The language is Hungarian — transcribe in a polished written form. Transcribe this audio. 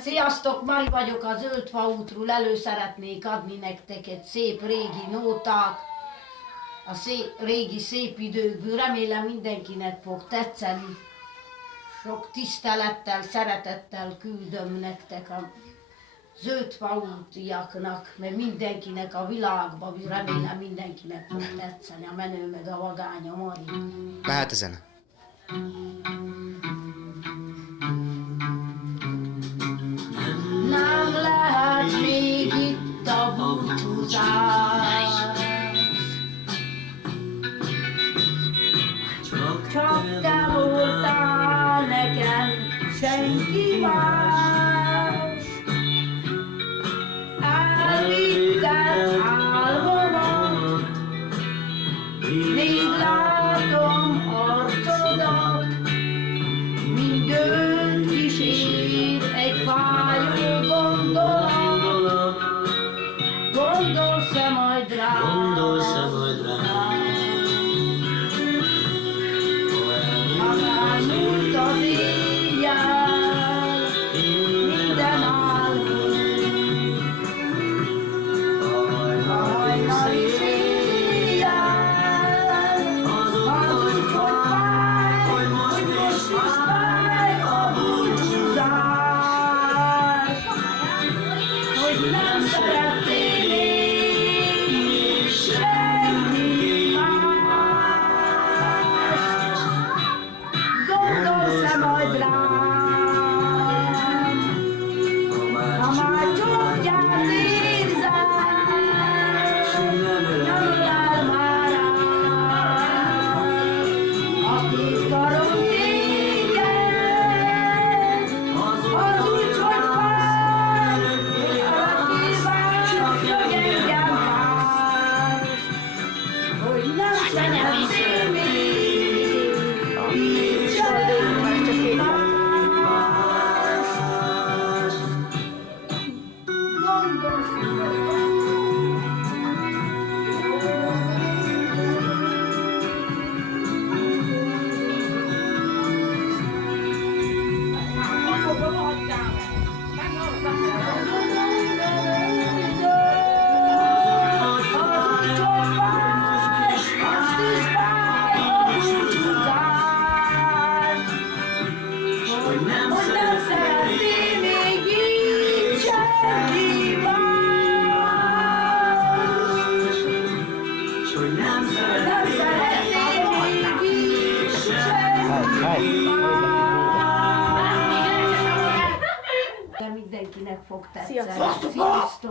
Sziasztok, Mari vagyok a Zöldfa útról, elő szeretnék adni nektek egy szép régi nótát, a régi szép időkből, remélem mindenkinek fog tetszeni. Sok tisztelettel, szeretettel küldöm nektek a Zöldfa útiaknak, mert mindenkinek a világban, remélem mindenkinek fog tetszeni, a menő meg a vagány, a Mari. Mehet a zene. Nem lehet még itt a búcsúzás, csak te voltál nekem, senki más. Elvitted álmomat, még látom arcodat, mindőt kísér egy fájó gondolat. Gondolsz-e majd rám? Ha elmúlt az éjjel, minden álmunk, a hajnal is éjjel, hazudj, hogy fáj, hogy most is fáj a búcsúzás, hogy nem szerettél én senki mást. Gondolsz-e majd rám, ha már csókját érzed, nem ölel már át, a két karom téged, hazudj, hogy fáj, arra kívánsz, hogy engem vársz, hogy nem szeretnél még így senki más. Gondolsz majd hogy nem szeretnél még így senki más, hogy nem szeretnél még így senki más. De mindenkinek fog tetszeni. Sziasztok!